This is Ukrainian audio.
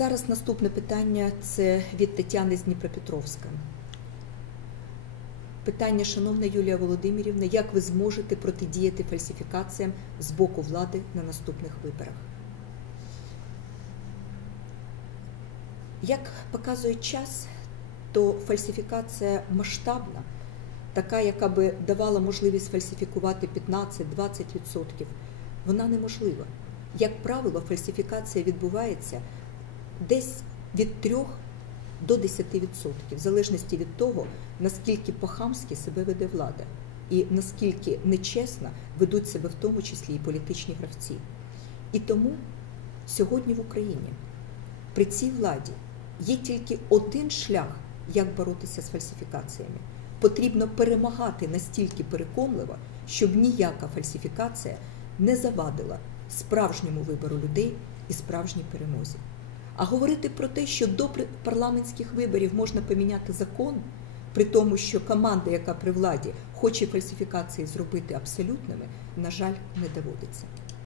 Зараз наступне питання це від Тетяни з Дніпропетровська. Питання, шановна Юлія Володимирівна, як ви зможете протидіяти фальсифікаціям з боку влади на наступних виборах? Як показує час, то фальсифікація масштабна, така, яка би давала можливість фальсифікувати 15-20%, вона неможлива. Як правило, фальсифікація відбувається десь від 3 до 10%, в залежності від того, наскільки по-хамськи себе веде влада, і наскільки нечесно ведуть себе в тому числі і політичні гравці. І тому сьогодні в Україні при цій владі є тільки один шлях, як боротися з фальсифікаціями. Потрібно перемагати настільки переконливо, щоб ніяка фальсифікація не завадила справжньому вибору людей і справжній перемозі. А говорити про те, що до парламентських виборів можна поміняти закон, при тому, що команда, яка при владі хоче фальсифікації зробити абсолютними, на жаль, не доводиться.